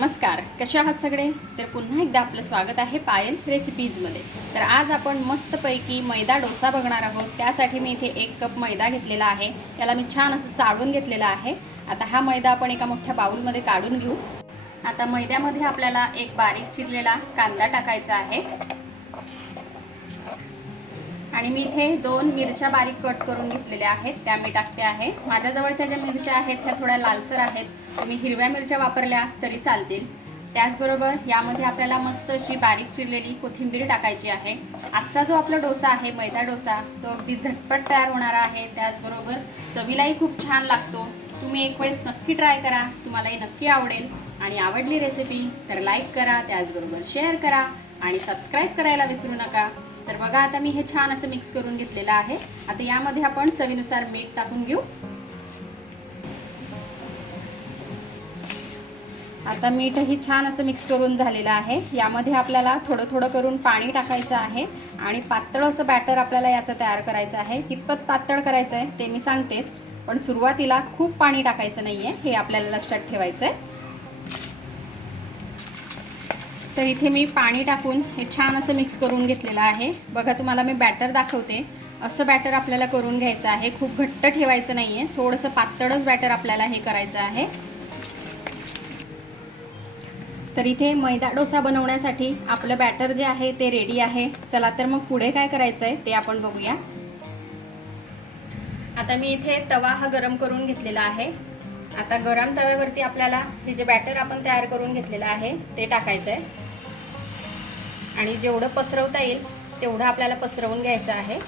नमस्कार, कसे आहात सगळे? तर पुन्हा एकदा आपलं स्वागत आहे पायल रेसिपीजमध्ये। तर आज आपण मस्तपैकी मैदा डोसा बघणार आहोत। त्यासाठी मी इथे 1 कप मैदा घेतलेला आहे। याला मी छान असं चाळून घेतलेला आहे। आता हा मैदा आपण एका मोठ्या बाउलमध्ये काढून घेऊ। आता मैद्यामध्ये आपल्याला एक बारीक चिरलेला कांदा टाकायचा आहे आणि मी इथे 2 मिरच्या बारीक कट करून घेतलेल्या आहेत, त्या मी टाकते आहे। माझ्याजवळच्या ज्या मिरच्या आहेत त्या थोड्या लालसर आहेत, तुम्ही हिरव्या मिरच्या वापरल्या तरी चालतील। त्याचबरोबर यामध्ये आपल्याला मस्त अशी बारीक चिरलेली कोथिंबीर टाकायची आहे। आजचा जो आपला डोसा आहे मैदा डोसा, तो अगदी झटपट तयार होणार आहे। त्याचबरोबर चवीलाही खूप छान लागतो। तुम्ही एक वेळेस नक्की ट्राय करा, तुम्हालाही नक्की आवडेल। आणि आवडली रेसिपी तर लाईक करा, त्याचबरोबर शेअर करा आणि सबस्क्राइब करायला विसरू नका। तर बघा, आता मी हे छान असं मिक्स करून घेतलेलं आहे। आता यामध्ये आपण चवीनुसार मीठ टाकून घेऊ। आता मीठही छान असं मिक्स करून झालेलं आहे। यामध्ये आपल्याला थोडं थोडं करून पाणी टाकायचं आहे आणि पातळ असं बॅटर आपल्याला याचं तयार करायचं आहे। कितपत पातळ करायचं आहे ते मी सांगतेच, पण सुरुवातीला खूप पाणी टाकायचं नाहीये, हे आपल्याला लक्षात ठेवायचं आहे। तर इथे मी पाणी टाकून हे छान असं मिक्स करून घेतलेलं आहे। बघा, तुम्हाला मी बॅटर दाखवते। असं बॅटर आपल्याला करून घ्यायचं आहे, खूप घट्ट ठेवायचं नाहीये, थोडंसं पातळच बॅटर आपल्याला हे करायचं आहे। तर इथे मैदा डोसा बनवण्यासाठी आपलं बॅटर जे आहे ते रेडी आहे। चला तर मग पुढे काय करायचं आहे ते आपण बघूया। आता मी इथे तवा हा गरम करून घेतलेला आहे। आता गरम तव्यावरती आपल्याला हे जे बॅटर आपण तयार करून घेतलेलं आहे ते टाकायचं आहे आणि जेवढं पसरवता येईल तेवढं आपल्याला पसरवून घ्यायचं आहे।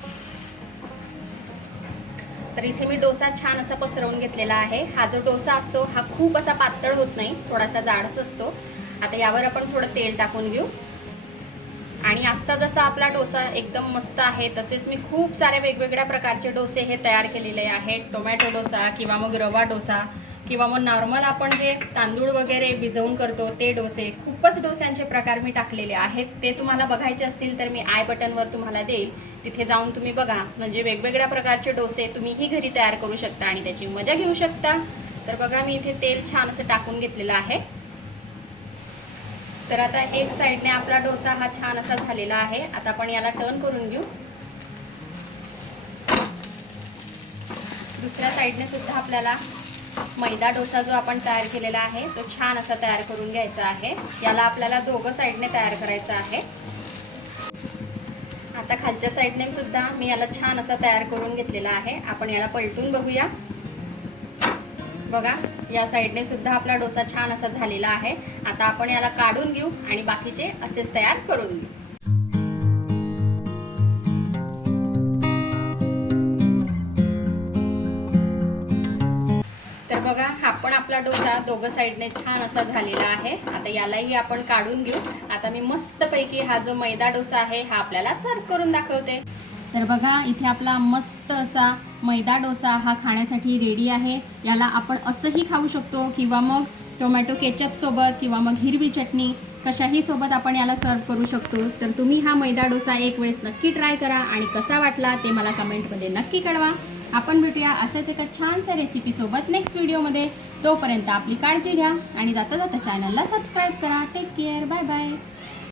तर इथे मी डोसा छान असा पसरवून घेतलेला आहे। हा जो डोसा असतो हा खूप असा पातळ होत नाही, थोडासा जाडच असतो। आता यावर आपण थोडं तेल टाकून घेऊ आणि आजचा जसा आपला डोसा एकदम मस्त आहे, तसेच मी खूप सारे वेगवेगळ्या प्रकारचे डोसे हे तयार केलेले आहेत। टोमॅटो डोसा किंवा मग रवा डोसा किंवा मग नॉर्मल आपण जे तांदूळ वगैरे भिजवून करतो ते डोसे, खूपच डोस्यांचे प्रकार मी टाकलेले आहेत। ते तुम्हाला बघायचे असतील तर मी आय बटनवर तुम्हाला देईल, तिथे जाऊन तुम्ही बघा। म्हणजे वेगवेगळ्या प्रकारचे डोसे तुम्हीही घरी तयार करू शकता आणि त्याची मजा घेऊ शकता। तर बघा, मी इथे तेल छान असं टाकून घेतलेलं आहे। तर आता एक साइडने आपला डोसा हा छान असा झालेला आहे। आता आपण याला टर्न करून घेऊ। दुसऱ्या साइडने सुद्धा आपल्याला मैदा डोसा जो आपण तयार केलेला आहे तो छान असा तयार करून घ्यायचा आहे। याला आपल्याला दोघं साइडने तयार करायचं आहे। आता खालच्या साइडने सुद्धा मी याला छान असा तयार करून घेतलेला आहे। आपण याला पलटून बघूया। बघा, या साइडने सुद्धा आपला डोसा छान असा झालेला आहे। आता आपण याला काढून घेऊ आणि बाकीचे असेच तयार करून घेऊ। तर बघा, हा पण आपला डोसा दोघं साइडने छान असा झालेला आहे। आता यालाही आपण काढून घेऊ। आता मी मस्तपैकी हा जो मैदा डोसा आहे हा आपल्याला सर्व करून दाखवते। तर बघा, इथे आपला मस्त असा मैदा डोसा हा खाण्यासाठी रेडी आहे। याला आपण असंही खाऊ शकतो किंवा मग टोमॅटो केचप सोबत किंवा मग हिरवी चटणी कशाही सोबत आपण याला सर्व करू शकतो। तर तुम्ही हा मैदा डोसा एक वेळेस नक्की ट्राय करा आणि कसा वाटला ते मला कमेंटमध्ये नक्की कळवा। आपण भेटूया असेच एका छानशा रेसिपी सोबत नेक्स्ट व्हिडिओमध्ये। तोपर्यंत आपली काळजी घ्या आणि जाता जाता चॅनलला सबस्क्राइब करा। Take care, bye bye.